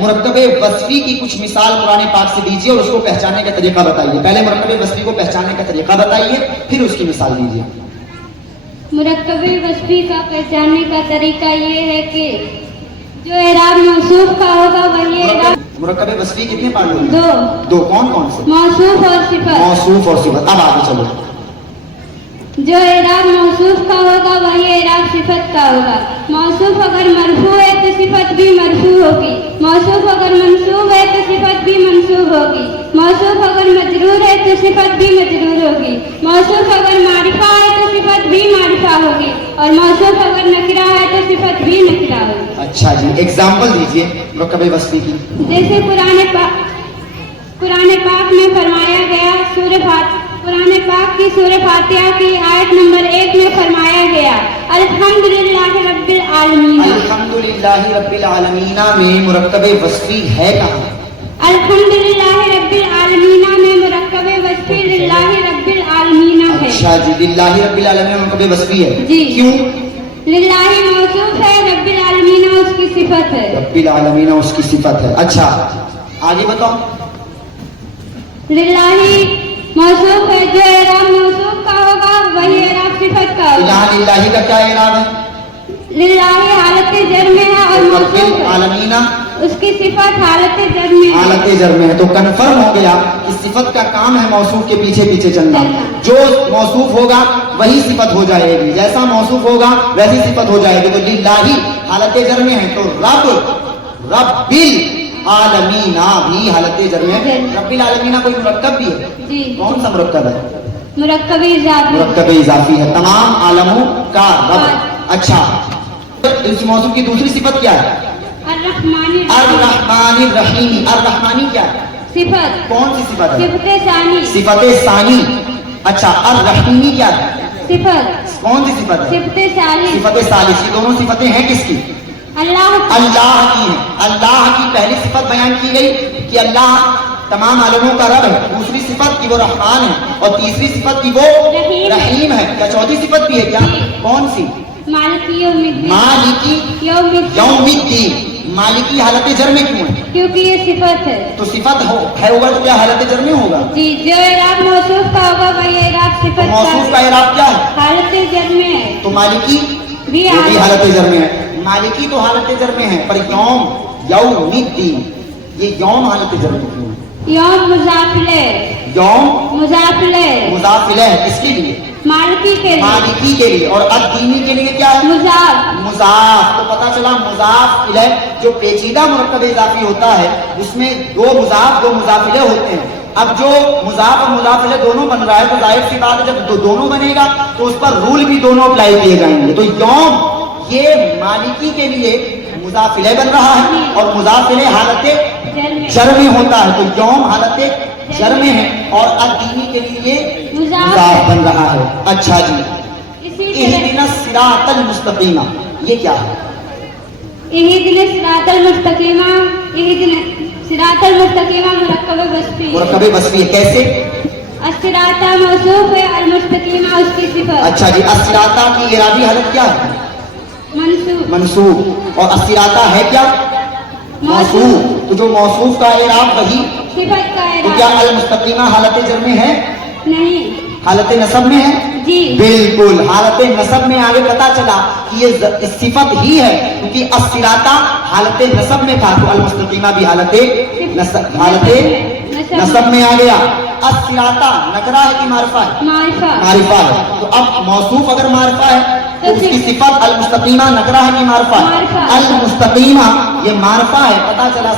مرکب وصفی کی کچھ مثال قرآن پاک سے دیجیے اور اس کو پہچاننے کا طریقہ بتائیے. پہلے مرکب وصفی کو پہچاننے کا طریقہ بتائیے, پھر اس کی مثال دیجیے. مرکب وصفی کا پہچاننے کا طریقہ یہ ہے کہ جو اعراب موصوف کا ہوگا وہی اعراب. مرکب وصفی کتنے پارٹ ہوتے دو. ہیں؟ دو. کون کون سے؟ موصوف اور صفت. موصوف اور صفت. اب آگے چلو. جو اعراب موصوف کا ہوگا وہی اعراب صفت کا ہوگا. موصوف اگر مرفوع ہے تو صفت بھی مرفوع ہوگی. موصوف اگر منصوب ہے تو صفت بھی منصوب ہوگی. موصوف اگر مجرور ہے تو صفت بھی مجرور ہوگی. موصوف اگر معرفہ ہے تو صفت بھی معرفہ ہوگی. اور موصوف اگر نکرہ ہے تو صفت بھی نکرہ ہوگی. اچھا جی, ایگزامپل دیجیے مرکب وصفی کی. جیسے قرآن پاک میں فرمایا گیا قرآن پاک کی سورہ فاتحہ کی آیت نمبر 1 میں فرمایا گیا الحمدللہ رب العالمین. الحمدللہ رب العالمین میں مرکب وصفی ہے کہاں؟ الحمدللہ رب العالمین میں مرکب وصفی للہ رب العالمین ہے. اچھا جی, للہ رب العالمین میں مرکب وصفی ہے. جی. کیوں؟ للہ موصوف ہے, رب العالمین اس کی صفت ہے. رب العالمین اس کی صفت ہے. اچھا آگے بتاؤ. للہ موصوف ہے, جو اعراب موصوف کا ہوگا وہی اعراب صفت کا ہوگا. للہ کا کیا اعراب ہے؟ للہ حالت جر میں ہے اور رب موصوف العالمین اس کی صفت حالت جر میں ہے. حالت جر میں ہے. تو کنفرم ہو گیا کہ صفت کا کام ہے موصوف کے پیچھے پیچھے چلنا. جو موصوف ہوگا وہی صفت ہو جائے گی, جیسا موصوف ہوگا ویسی صفت ہو جائے گی. تو للہ حالت جر میں ہے تو رب العالمین بھی حالت جر میں ہے. رب العالمین کوئی مرکب بھی ہے. جی. کون سا مرکب ہے؟ مرکب اضافی. مرکب اضافی ہے, تمام عالموں کا رب. اچھا, اس موصوف کی دوسری صفت کیا ہے؟ الرحمن الرحیم. الرحمانی کیا ہے؟ صفت. کون سی صفت ہے؟ صفت ثانی. صفت ثانی. اچھا, الرحیمی کیا ہے؟ صفت. کون سی صفت ہے؟ صفت ثالث. صفت ثالث. یہ دونوں صفتیں ہیں کس کی؟ اللہ اللہ کی ہیں. اللہ کی پہلی صفت بیان کی گئی کہ اللہ تمام عالموں کا رب ہے. دوسری صفت کی وہ رحمان ہے, اور تیسری صفت کی وہ رحیم ہے. کیا چوتھی صفت بھی ہے کیا؟ کون سی؟ مالکی یوم الدین. مالکی یوم الدین. مالکی حالت جر میں کیوں ہے؟ کیونکہ یہ صفت ہے. تو صفت ہے ہوگا تو کیا حالت جر میں ہوگا؟ جی. جو اعراب موصوف کا ہوگا وہی اعراب صفت کا موصوف کا اعراب کیا ہے؟ حالت جر میں ہے. تو مالکی بھی وہ بھی حالت جر میں ہے. مالکی تو حالت جر میں ہے, پر یوم الدین یہ یوم حالت جر میں کیوں ہے؟ یوم مضاف الیہ. یوم مضاف الیہ. مضاف الیہ کس کے لیے؟ مالکی کے لیے. مالکی کے لیے. اور الدینی کے لیے کیا ہے؟ مضاف. مضاف. تو پتا چلا مضاف الیہ جو پیچیدہ مرکب اضافی ہوتا ہے اس میں دو مضاف دو مضاف الیہ ہوتے ہیں. اب جو مضاف اور مضاف الیہ دونوں بن رہا ہے تو ظاہر سی بات ہے جب دونوں بنے گا تو اس پر رول بھی دونوں اپلائی کیے جائیں گے. تو یوم یہ مالکی کے لیے مضاف الیہ بن رہا ہے اور مضاف الیہ حالت جر میں ہوتا ہے. تو یوم حالت جر میں ہے اور الدینی کے لیے مضاف بن رہا ہے. اچھا جی, اہدنا الصراط المستقیم یہ کیا ہے؟ اہدنا الصراط المستقیم. اہدنا الصراط المستقیم مرکب وصفی. مرکب وصفی ہے. کیسے؟ الصراط موصوف ہے, المستقیم اس کی صفت. اچھا جی, الصراط کی اعرابی حالت کیا ہے؟ منصوب. منصوب. اور الصراط ہے کیا؟ موصوف. تو جو موصوف کا اعراب وہی صفت کا تو کیا اعراب المستقیمہ حالت جر میں ہے؟ نہیں. حالت نصب میں ہے؟ جی. بالکل حالت نصب میں. آگے پتا چلا کہ یہ صفت ہی ہے کیونکہ الصراط حالت نصب میں تھا تو المستقیمہ بھی حالت نصب میں آ گیا. الصراط نکرہ ہے کہ معرفہ ہے؟ معرفہ ہے. تو اب موصوف اگر معرفہ ہے تو اس کی صفت المستقیمہ نکرہ ہے کہ معرفہ ہے؟ المستقیمہ یہ معرفہ ہے. پتا چلا